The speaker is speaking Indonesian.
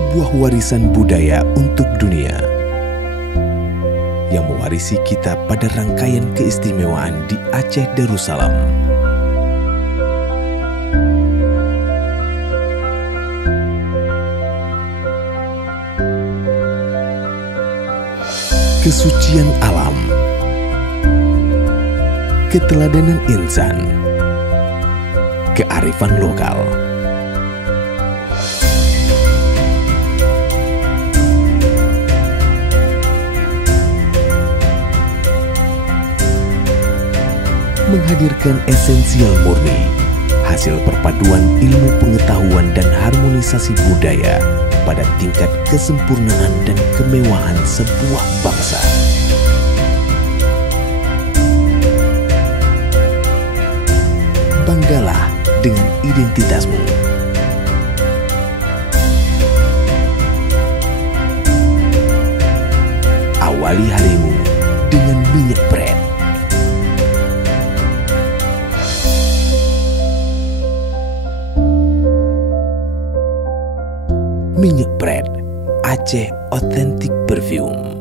sebuah warisan budaya untuk dunia yang mewarisi kita pada rangkaian keistimewaan di Aceh Darussalam. Kesucian alam, keteladanan insan, kearifan lokal. Menghadirkan esensial murni, hasil perpaduan ilmu pengetahuan dan harmonisasi budaya pada tingkat kesempurnaan dan kemewahan sebuah bangsa. Banggalah dengan identitasmu. Awali harimu dengan minyak bread. Minyak bread Aceh Authentic Perfume.